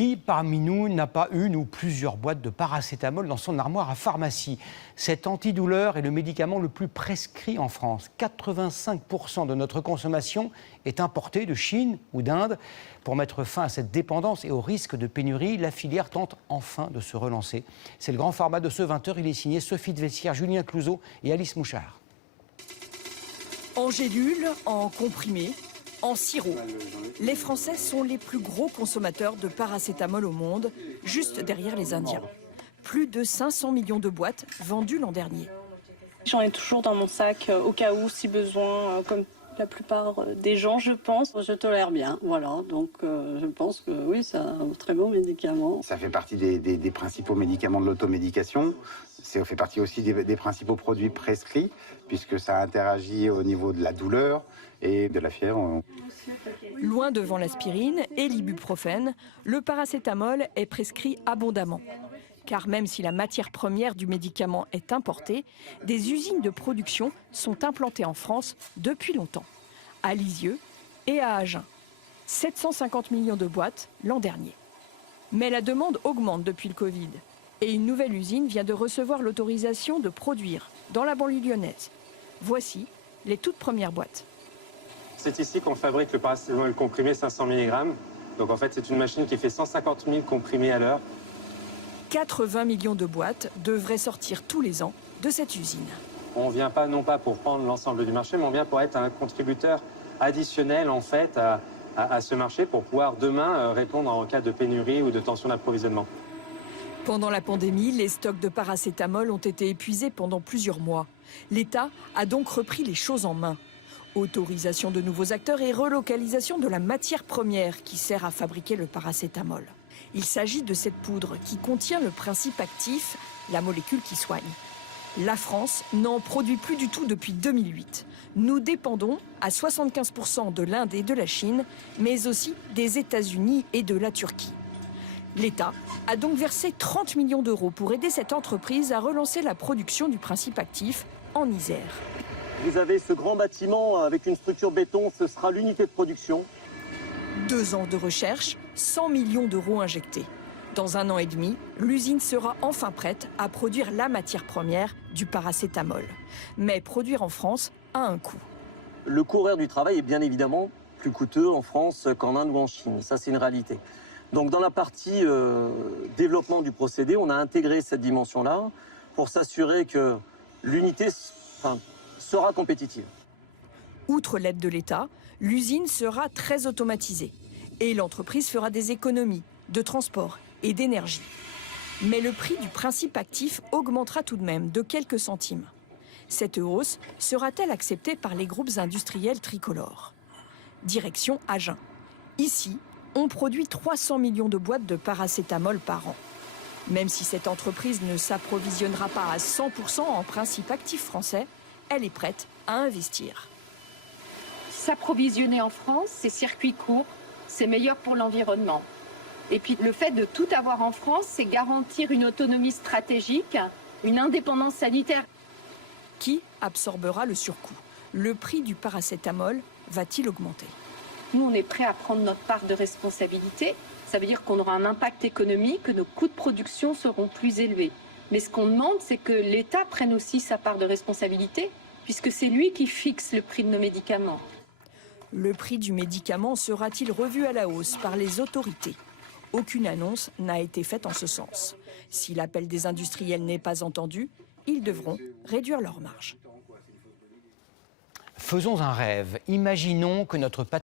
Qui, parmi nous, n'a pas une ou plusieurs boîtes de paracétamol dans son armoire à pharmacie? Cet antidouleur est le médicament le plus prescrit en France. 85% de notre consommation est importée de Chine ou d'Inde. Pour mettre fin à cette dépendance et au risque de pénurie, la filière tente enfin de se relancer. C'est le grand format de ce 20h. Il est signé Sophie de Vessière, Julien Clouzot et Alice Mouchard. En gélules, en comprimés, en sirop. Les Français sont les plus gros consommateurs de paracétamol au monde, juste derrière les Indiens. Plus de 500 millions de boîtes vendues l'an dernier. J'en ai toujours dans mon sac au cas où, si besoin, comme la plupart des gens, je pense. Je tolère bien, voilà. Donc je pense que oui, c'est un très bon médicament. Ça fait partie des principaux médicaments de l'automédication. Ça fait partie aussi des principaux produits prescrits, puisque ça interagit au niveau de la douleur et de la fièvre. Loin devant l'aspirine et l'ibuprofène, le paracétamol est prescrit abondamment. Car même si la matière première du médicament est importée, des usines de production sont implantées en France depuis longtemps, à Lisieux et à Agen. 750 millions de boîtes l'an dernier. Mais la demande augmente depuis le Covid. Et une nouvelle usine vient de recevoir l'autorisation de produire dans la banlieue lyonnaise. Voici les toutes premières boîtes. C'est ici qu'on fabrique le paracétamol comprimé 500 mg. Donc en fait, c'est une machine qui fait 150 000 comprimés à l'heure. 80 millions de boîtes devraient sortir tous les ans de cette usine. On ne vient pas non pas pour prendre l'ensemble du marché, mais on vient pour être un contributeur additionnel en fait à ce marché pour pouvoir demain répondre en cas de pénurie ou de tension d'approvisionnement. Pendant la pandémie, les stocks de paracétamol ont été épuisés pendant plusieurs mois. L'État a donc repris les choses en main. Autorisation de nouveaux acteurs et relocalisation de la matière première qui sert à fabriquer le paracétamol. Il s'agit de cette poudre qui contient le principe actif, la molécule qui soigne. La France n'en produit plus du tout depuis 2008. Nous dépendons à 75% de l'Inde et de la Chine, mais aussi des États-Unis et de la Turquie. L'État a donc versé 30 millions d'euros pour aider cette entreprise à relancer la production du principe actif en Isère. Vous avez ce grand bâtiment avec une structure béton, ce sera l'unité de production. 2 ans de recherche, 100 millions d'euros injectés. Dans 1 an et demi, l'usine sera enfin prête à produire la matière première du paracétamol. Mais produire en France a un coût. Le coût horaire du travail est bien évidemment plus coûteux en France qu'en Inde ou en Chine. Ça, c'est une réalité. Donc dans la partie développement du procédé, on a intégré cette dimension-là pour s'assurer que l'unité sera compétitive. Outre l'aide de l'État, l'usine sera très automatisée et l'entreprise fera des économies de transport et d'énergie. Mais le prix du principe actif augmentera tout de même de quelques centimes. Cette hausse sera-t-elle acceptée par les groupes industriels tricolores? Direction Agen. Ici, on produit 300 millions de boîtes de paracétamol par an. Même si cette entreprise ne s'approvisionnera pas à 100% en principe actif français, elle est prête à investir. S'approvisionner en France, c'est circuit court, c'est meilleur pour l'environnement. Et puis le fait de tout avoir en France, c'est garantir une autonomie stratégique, une indépendance sanitaire. Qui absorbera le surcoût? Le prix du paracétamol va-t-il augmenter? Nous, on est prêts à prendre notre part de responsabilité. Ça veut dire qu'on aura un impact économique, que nos coûts de production seront plus élevés. Mais ce qu'on demande, c'est que l'État prenne aussi sa part de responsabilité, puisque c'est lui qui fixe le prix de nos médicaments. Le prix du médicament sera-t-il revu à la hausse par les autorités? Aucune annonce n'a été faite en ce sens. Si l'appel des industriels n'est pas entendu, ils devront réduire leurs marges. Faisons un rêve. Imaginons que notre